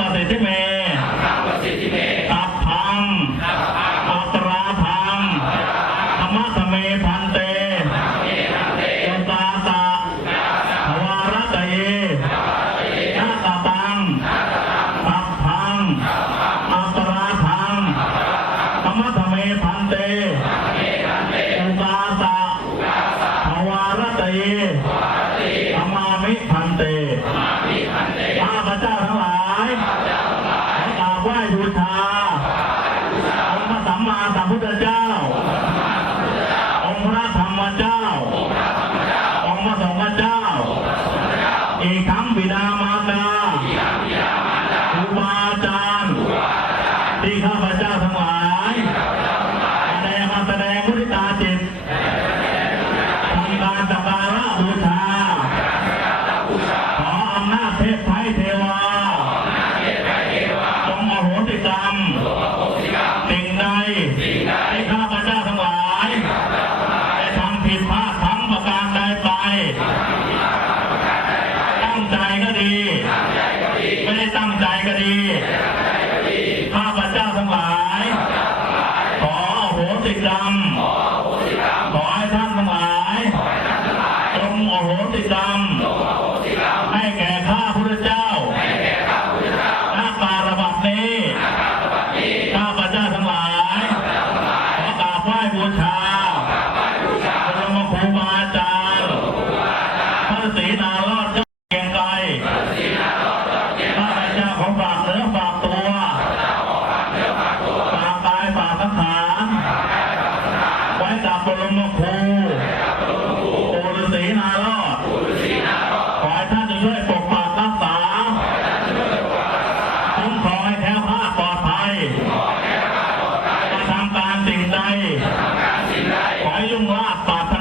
ปสิทธิสิทิเมตัพพังอัตราพังธมะสเมพันเตยันตาตาภวรตเยนาตาตังตัพพังอัตราพังธมะสเมพันเตยันตาตาภวรตเยธมามพันเตข้าพเจ้าทั้งหลาย บูชาองค์พระสัมมาสัมพุทธเจ้า องค์พระธรรมเจ้า องค์พระสงฆ์เจ้า เอกทั้งบิดามารดาครูบาอาจารย์ที่ข้าพเจ้าีไม่ได้ตั้งใจก็ดีข้าพเจ้าทั้งหลาย ขอโหสิกรรม ขอให้ท่านทั้งหลายจงโหสิกรรม Papa.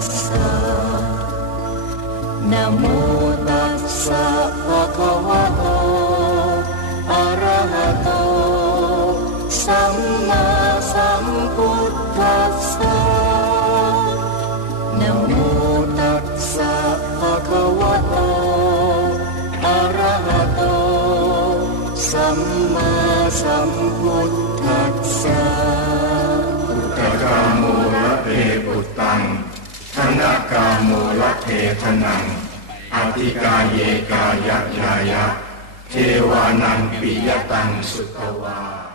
สัมพุทธัสสะน นากาโมลเทธนังอธิกาเยกายะยายะ เทวานังปิยตังสุตวา